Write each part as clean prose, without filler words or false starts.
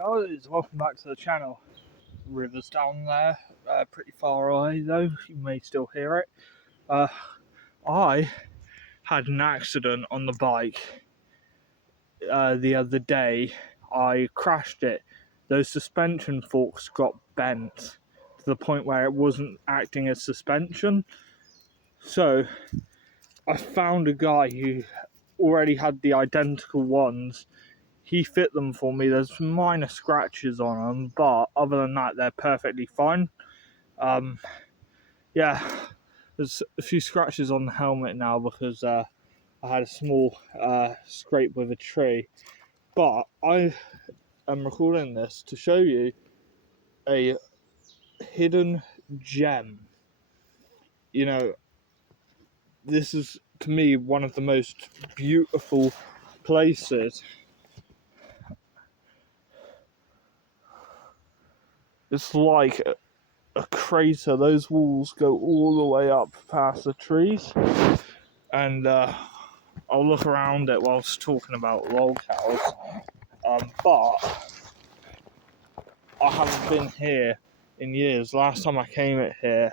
Guys, welcome back to the channel. River's down there, pretty far away though, you may still hear it. I had an accident on the bike the other day. I crashed it. Those suspension forks got bent to the point where it wasn't acting as suspension. So I found a guy who already had the identical ones. He fit them for me. There's some minor scratches on them, but other than that, they're perfectly fine. Yeah, there's a few scratches on the helmet now because I had a small scrape with a tree. But I am recording this to show you a hidden gem. You know, this is to me one of the most beautiful places. It's like a crater. Those walls go all the way up past the trees, and I'll look around it whilst talking about lolcows. But I haven't been here in years. Last time I came here,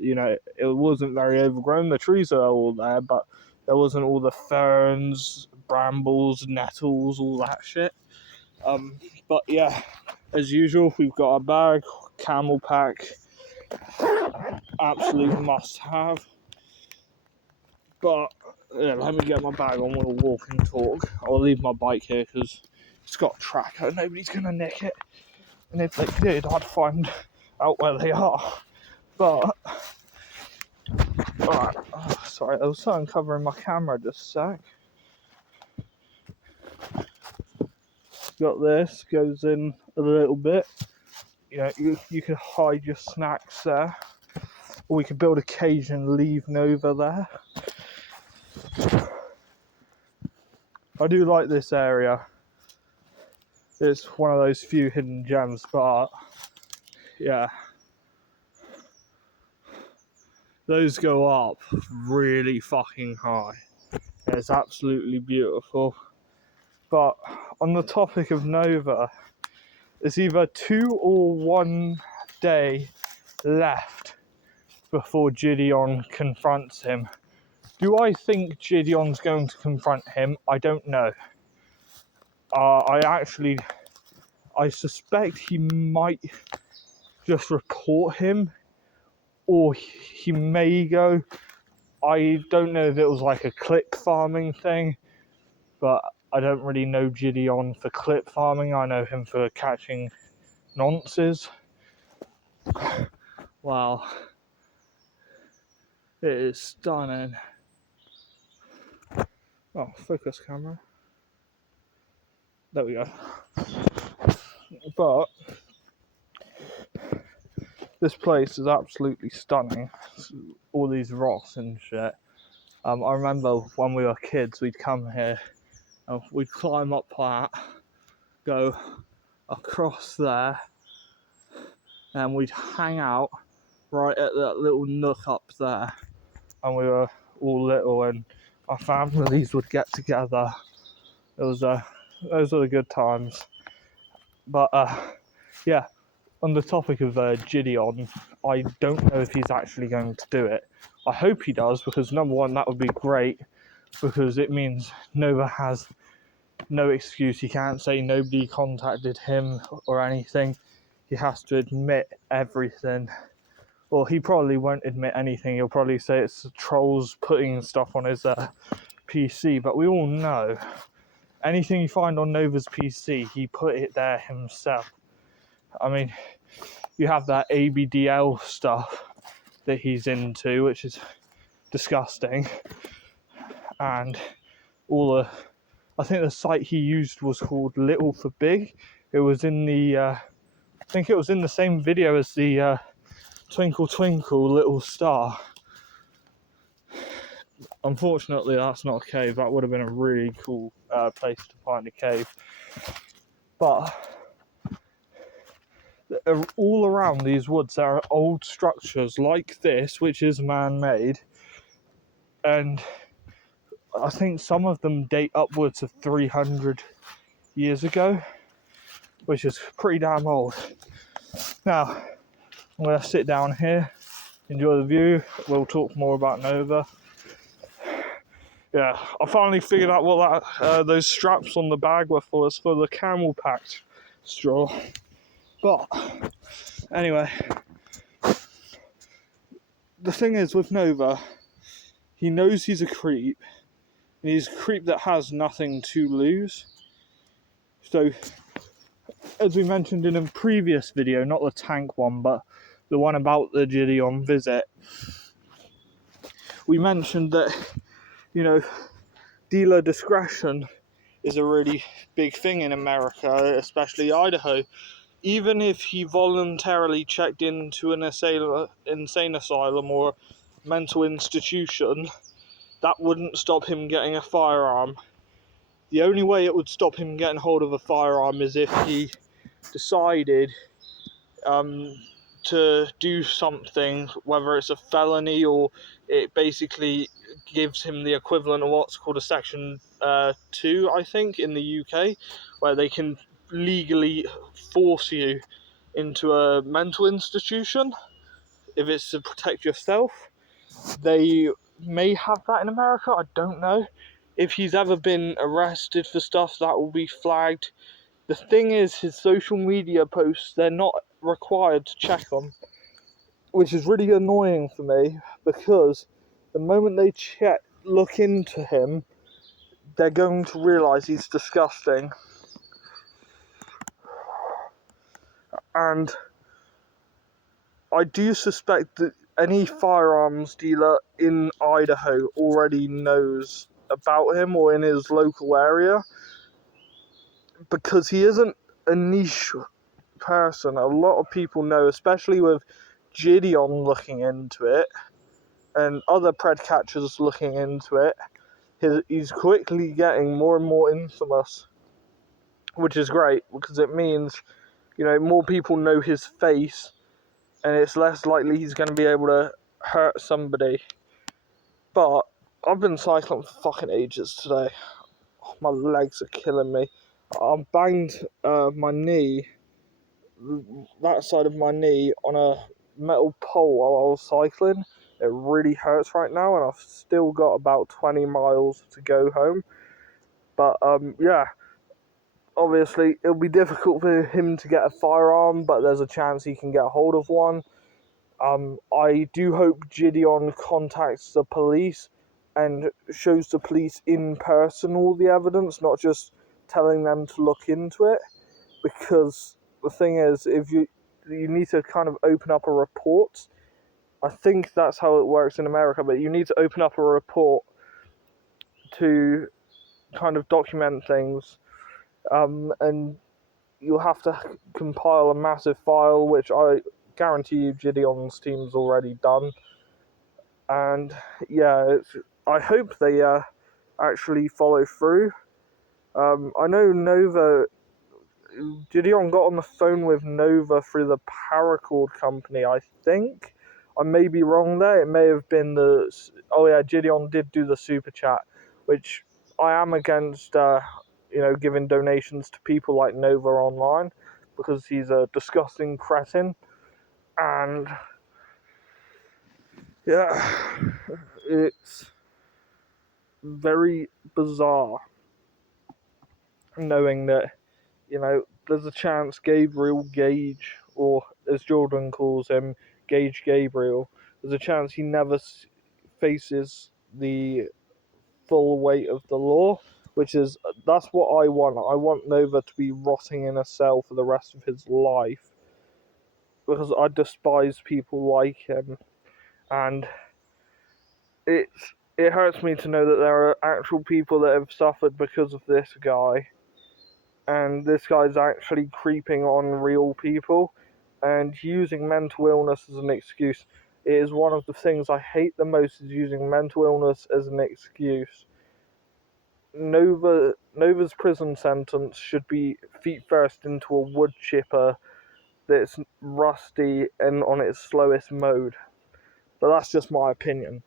it wasn't very overgrown. The trees are all there, but there wasn't all the ferns, brambles, nettles, all that shit. But yeah, as usual, we've got our bag, camel pack, absolute must have. But yeah, let me get my bag on, we'll walk and talk. I'll leave my bike here because it's got a tracker, nobody's gonna nick it. And if they did, I'd find out where they are. But alright, sorry, there was something covering my camera just a sec. Got this, goes in a little bit. You could hide your snacks there. Or we could build a cage and leave Nova there. I do like this area. It's one of those few hidden gems, but yeah. Those go up really fucking high. It's absolutely beautiful. But on the topic of Nova, it's either 2 or 1 day left before Gideon confronts him. Do I think Gideon's going to confront him? I don't know. I suspect he might just report him, or he may go. I don't know if it was like a clip farming thing, but I don't really know Gideon for clip farming. I know him for catching nonces. Wow. It is stunning. Oh, focus camera. There we go. But this place is absolutely stunning. All these rocks and shit. I remember when we were kids, we'd come here and we'd climb up that, go across there, and we'd hang out right at that little nook up there. And we were all little, and our families would get together. Those were the good times. But yeah, on the topic of Gideon, I don't know if he's actually going to do it. I hope he does, because number one, that would be great, because it means Nova has no excuse. He can't say nobody contacted him or anything. He has to admit everything. Well, he probably won't admit anything. He'll probably say it's the trolls putting stuff on his PC. But we all know anything you find on Nova's PC, he put it there himself. I mean, you have that ABDL stuff that he's into, which is disgusting. And I think the site he used was called Little for Big. It was in I think it was in the same video as the Twinkle Twinkle Little Star. Unfortunately, that's not a cave. That would have been a really cool place to find a cave. But all around these woods, there are old structures like this, which is man-made. And I think some of them date upwards of 300 years ago. which is pretty damn old. Now, I'm going to sit down here, enjoy the view. We'll talk more about Nova. Yeah, I finally figured out what those straps on the bag were for. It's for the camel packed straw. But anyway, the thing is with Nova, he knows he's a creep, and he's a creep that has nothing to lose. So, as we mentioned in a previous video, not the tank one, but the one about the Gideon visit, we mentioned that, you know, dealer discretion is a really big thing in America, especially Idaho. Even if he voluntarily checked into an insane asylum or mental institution, that wouldn't stop him getting a firearm. The only way it would stop him getting hold of a firearm is if he decided to do something, whether it's a felony or it basically gives him the equivalent of what's called a Section 2, I think, in the UK, where they can legally force you into a mental institution if it's to protect yourself. They may have that in America, I don't know. If he's ever been arrested for stuff, that will be flagged. The thing is, his social media posts, they're not required to check them, which is really annoying for me, because the moment they look into him, they're going to realise he's disgusting. And I do suspect that any firearms dealer in Idaho already knows about him or in his local area, because he isn't a niche person. A lot of people know, especially with Gideon looking into it and other pred catchers looking into it. He's quickly getting more and more infamous, which is great, because it means, more people know his face, and it's less likely he's going to be able to hurt somebody. But I've been cycling for fucking ages today. My legs are killing me. I banged my knee, that side of my knee, on a metal pole while I was cycling. It really hurts right now, and I've still got about 20 miles to go home. But yeah, obviously it'll be difficult for him to get a firearm, but there's a chance he can get a hold of one. I do hope Gideon contacts the police and shows the police in person all the evidence, not just telling them to look into it. Because the thing is, if you need to kind of open up a report. I think that's how it works in America, but you need to open up a report to kind of document things, and you'll have to compile a massive file, which I guarantee you Gideon's team's already done. And yeah, I hope they actually follow through. I know Gideon got on the phone with Nova through the paracord company, I think. I may be wrong there. It may have been Gideon did do the super chat, which I am against, giving donations to people like Nova online, because he's a disgusting cretin. And yeah, it's very bizarre knowing that, there's a chance Gabriel Gage, or as Jordan calls him, Gage Gabriel, there's a chance he never faces the full weight of the law, that's what I want. I want Nova to be rotting in a cell for the rest of his life, because I despise people like him, and it hurts me to know that there are actual people that have suffered because of this guy. And this guy's actually creeping on real people and using mental illness as an excuse. It is one of the things I hate the most, is using mental illness as an excuse. Nova's prison sentence should be feet first into a wood chipper that's rusty and on its slowest mode. But that's just my opinion.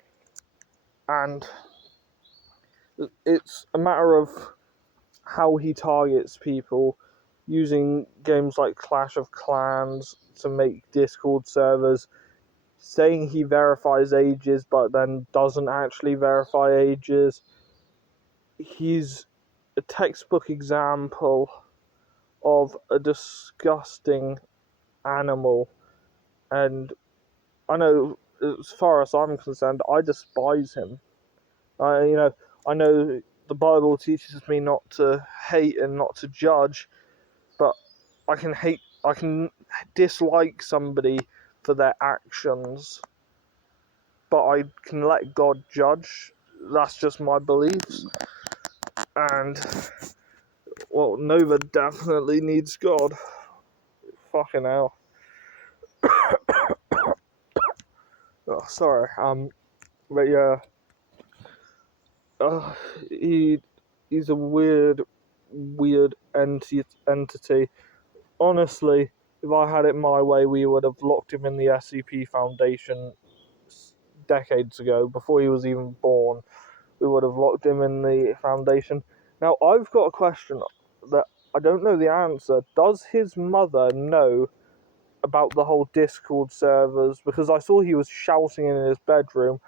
And it's a matter of how he targets people. using games like Clash of Clans to make Discord servers, saying he verifies ages but then doesn't actually verify ages. He's a textbook example of a disgusting animal, and I know, as far as I'm concerned, I despise him. I know the Bible teaches me not to hate and not to judge, but I can dislike somebody for their actions, but I can let God judge. That's just my beliefs. And, well, Nova definitely needs God. Fucking hell. Oh, sorry. But yeah. Uh, he, he's a weird entity. Honestly, if I had it my way, we would have locked him in the SCP Foundation decades ago, before he was even born. We would have locked him in the Foundation. Now, I've got a question that I don't know the answer. Does his mother know about the whole Discord servers? Because I saw he was shouting in his bedroom,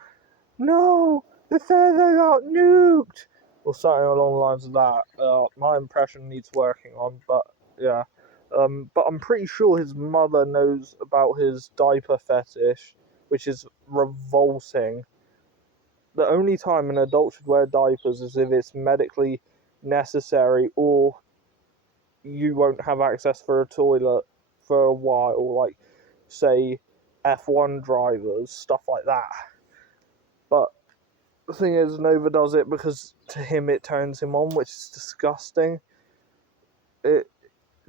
"No, the server got nuked!" Or something along the lines of that. My impression needs working on, but yeah. But I'm pretty sure his mother knows about his diaper fetish, which is revolting. The only time an adult should wear diapers is if it's medically necessary, or you won't have access for a toilet for a while, like, say, F1 drivers, stuff like that. But the thing is, Nova does it because to him it turns him on, which is disgusting. It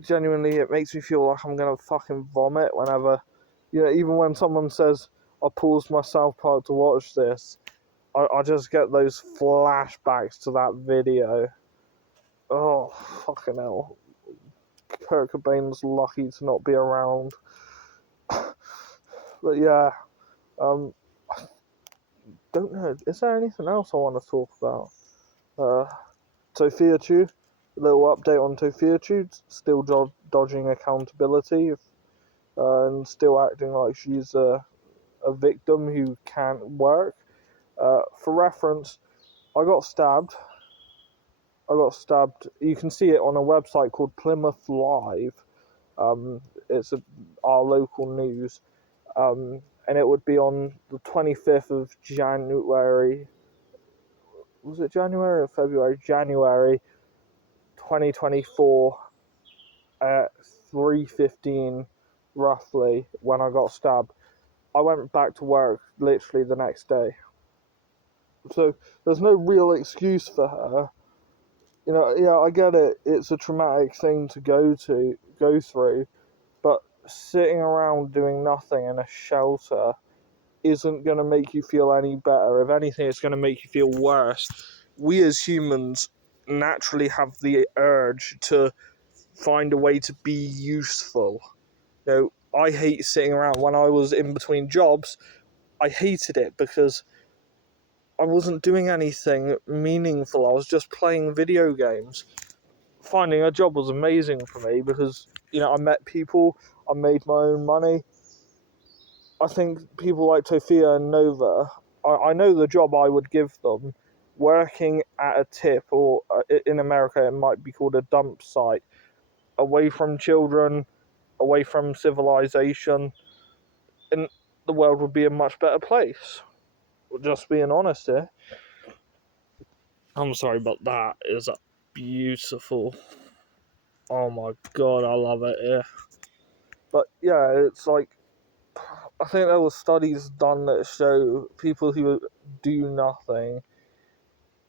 genuinely, it makes me feel like I'm gonna fucking vomit whenever, even when someone says, "I paused my South Park to watch this," I just get those flashbacks to that video. Oh, fucking hell. Kurt Cobain's lucky to not be around. But yeah, um, don't know. Is there anything else I want to talk about? Sophia Chu, a little update on Sophia Chu, still dodging accountability, and still acting like she's a victim who can't work. For reference, I got stabbed. You can see it on a website called Plymouth Live. It's our local news. And it would be on the 25th of January. Was it January or February? January 2024 at 3:15 roughly, when I got stabbed. I went back to work literally the next day. So there's no real excuse for her. Yeah, I get it. It's a traumatic thing to go through, but sitting around doing nothing in a shelter isn't going to make you feel any better. If anything, it's going to make you feel worse. We as humans naturally have the urge to find a way to be useful. I hate sitting around. When I was in between jobs, I hated it because I wasn't doing anything meaningful. I was just playing video games. Finding a job was amazing for me because, I met people, I made my own money. I think people like Sophia and Nova, I know the job I would give them, working at a tip, or in America it might be called a dump site, away from children, away from civilization, and the world would be a much better place. Just being honest here. I'm sorry, but that is beautiful. Oh my god, I love it here. But yeah, it's like, I think there were studies done that show people who do nothing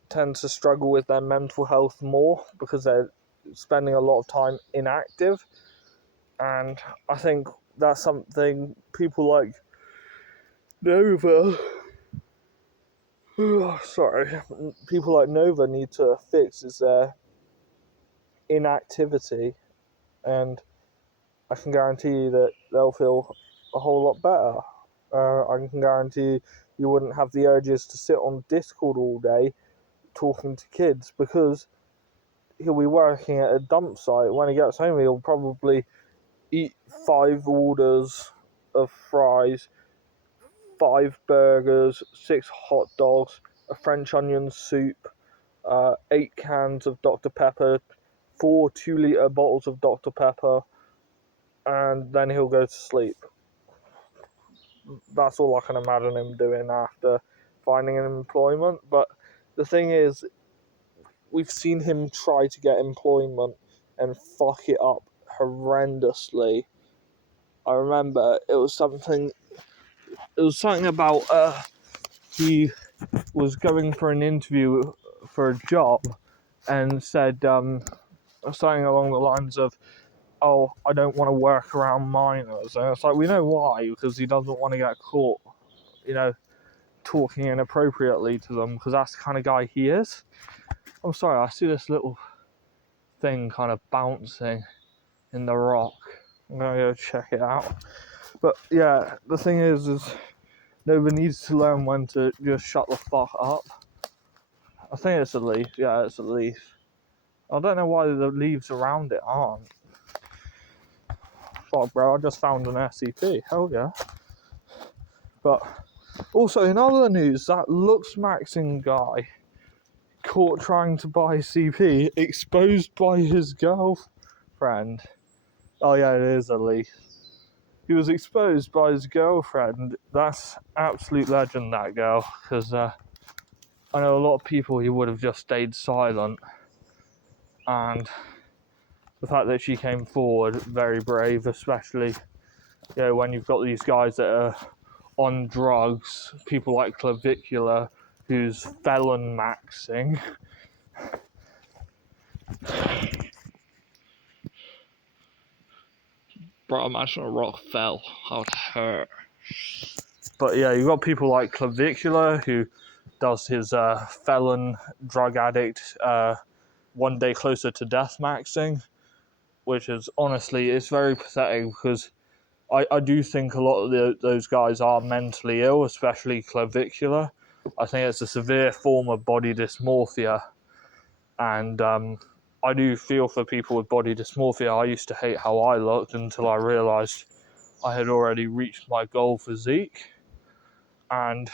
tend to struggle with their mental health more because they're spending a lot of time inactive. And I think that's something people like Nova, people like Nova need to fix, is their inactivity. And I can guarantee you that they'll feel a whole lot better. I can guarantee you wouldn't have the urges to sit on Discord all day talking to kids, because he'll be working at a dump site. When he gets home, he'll probably eat 5 orders of fries, 5 burgers, 6 hot dogs, a French onion soup, 8 cans of Dr. Pepper, 4 2-litre bottles of Dr. Pepper, and then he'll go to sleep. That's all I can imagine him doing after finding an employment. But the thing is, we've seen him try to get employment and fuck it up horrendously. I remember it was something about he was going for an interview for a job and said something along the lines of, "Oh, I don't want to work around minors." And it's like, we know why, because he doesn't want to get caught, talking inappropriately to them, because that's the kind of guy he is. I'm sorry, I see this little thing kind of bouncing in the rock. I'm gonna go check it out. But yeah, the thing is nobody needs to learn when to just shut the fuck up. I think it's a leaf. Yeah, it's a leaf. I don't know why the leaves around it aren't. Fuck, bro, I just found an SCP. Hell yeah. But also, in other news, that looksmaxing guy caught trying to buy CP, exposed by his girlfriend. Oh yeah, it is a leaf. He was exposed by his girlfriend. That's absolute legend, that girl, because I know a lot of people he would have just stayed silent, and the fact that she came forward, very brave, especially when you've got these guys that are on drugs, people like Clavicular, who's felon maxing. Bro, imagine a rock fell. That would hurt. But yeah, you've got people like Clavicular, who does his felon drug addict 1 day closer to death maxing, which is honestly, it's very pathetic, because I do think a lot of those guys are mentally ill, especially Clavicular. I think it's a severe form of body dysmorphia, and I do feel for people with body dysmorphia. I used to hate how I looked until I realised I had already reached my goal physique, and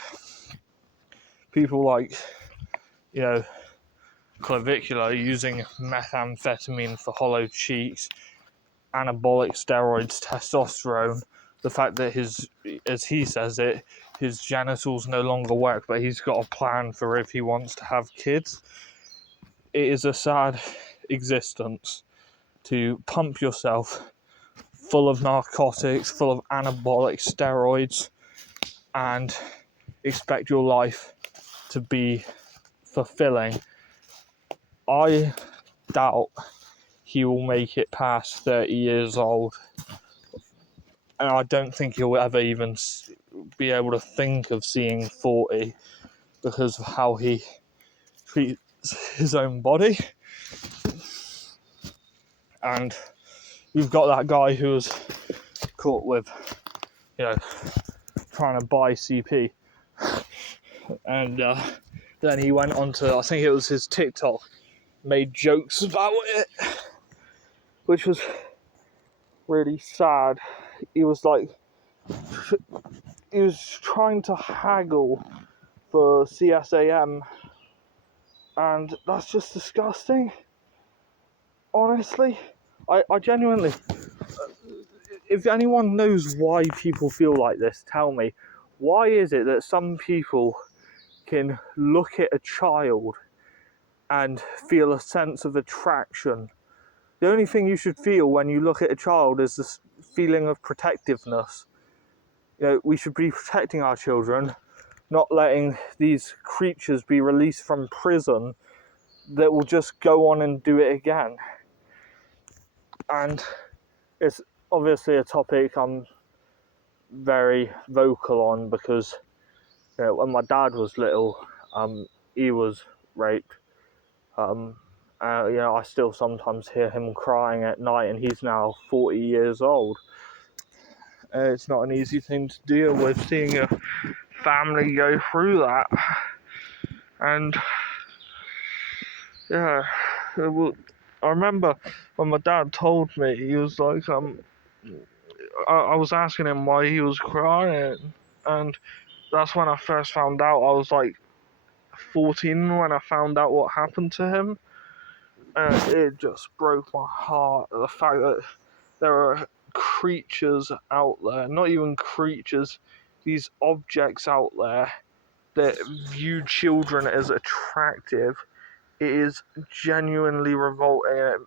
people like, Clavicular using methamphetamine for hollow cheeks, anabolic steroids, testosterone, the fact that as he says it, his genitals no longer work, but he's got a plan for if he wants to have kids. It is a sad existence to pump yourself full of narcotics, full of anabolic steroids, and expect your life to be fulfilling. I doubt he will make it past 30 years old, and I don't think he'll ever even be able to think of seeing 40 because of how he treats his own body. And we've got that guy who was caught with, trying to buy CP, and then he went on to, I think it was his TikTok, made jokes about it, which was really sad. He was trying to haggle for CSAM, and that's just disgusting. Honestly, I genuinely, if anyone knows why people feel like this, tell me. Why is it that some people can look at a child and feel a sense of attraction? The only thing you should feel when you look at a child is this feeling of protectiveness. We should be protecting our children, not letting these creatures be released from prison that will just go on and do it again. And it's obviously a topic I'm very vocal on, because when my dad was little, he was raped. I still sometimes hear him crying at night, and he's now 40 years old. It's not an easy thing to deal with, seeing a family go through that. And yeah, I remember when my dad told me, he was like, I was asking him why he was crying, and that's when I first found out. I was like 14 when I found out what happened to him, and it just broke my heart. The fact that there are creatures out there, not even creatures, these objects out there that view children as attractive. It is genuinely revolting. It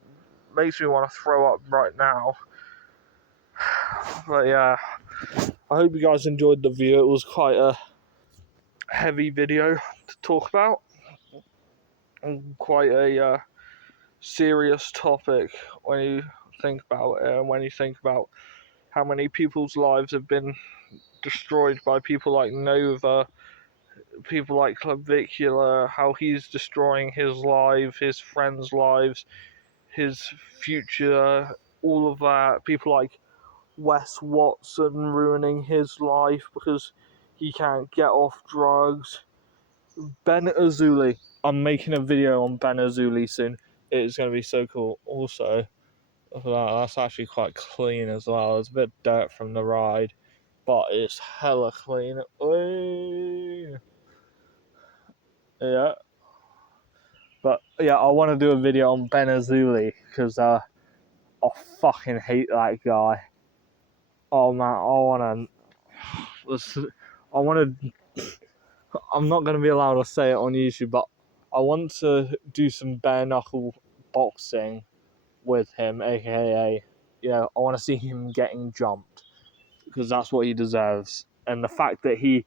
makes me want to throw up right now. But yeah, I hope you guys enjoyed the video. It was quite a heavy video to talk about, and quite a serious topic when you think about it, and when you think about how many people's lives have been destroyed by people like Nova, people like Clavicula, how he's destroying his life, his friends' lives, his future, all of that. People like Wes Watson ruining his life because he can't get off drugs. Ben Azuli. I'm making a video on Ben Azuli soon. It's going to be so cool. Also, that's actually quite clean as well. There's a bit of dirt from the ride, but it's hella clean. Oy. Yeah. But yeah, I want to do a video on Ben Azuli because I fucking hate that guy. Oh man, I'm not going to be allowed to say it on YouTube, but I want to do some bare knuckle boxing with him, aka, I want to see him getting jumped because that's what he deserves. And the fact that he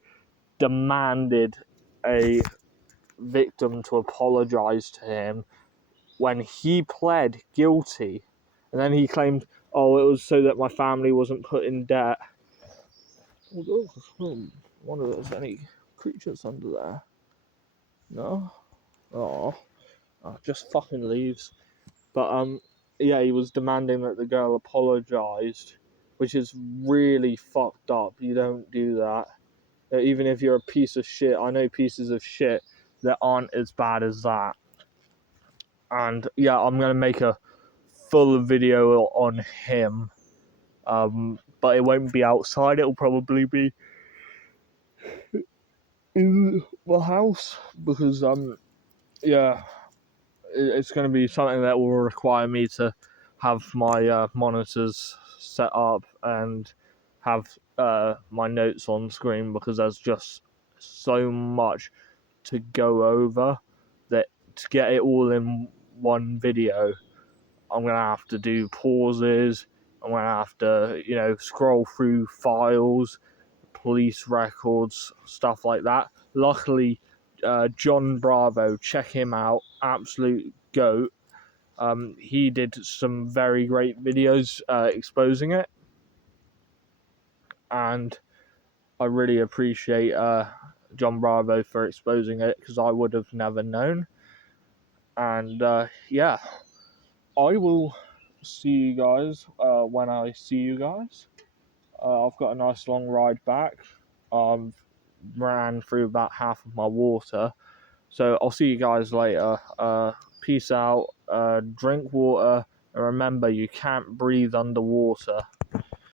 demanded a victim to apologize to him when he pled guilty, and then he claimed, oh, it was so that my family wasn't put in debt. I wonder if there's any creatures under there. No? Oh, just fucking leaves. But yeah, he was demanding that the girl apologized, which is really fucked up. You don't do that. Even if you're a piece of shit, I know pieces of shit that aren't as bad as that. And yeah, I'm gonna make a full video on him. But it won't be outside. It'll probably be in the house because yeah, it's going to be something that will require me to have my monitors set up and have my notes on screen because there's just so much to go over that to get it all in one video, I'm going to have to do pauses. I'm going to have to, scroll through files, police records, stuff like that. Luckily, John Bravo, check him out, absolute goat. He did some very great videos exposing it, and I really appreciate John Bravo for exposing it because I would have never known. And yeah, I will see you guys when I see you guys. I've got a nice long ride back. I've ran through about half of my water. So I'll see you guys later. Peace out. Drink water. And remember, you can't breathe underwater.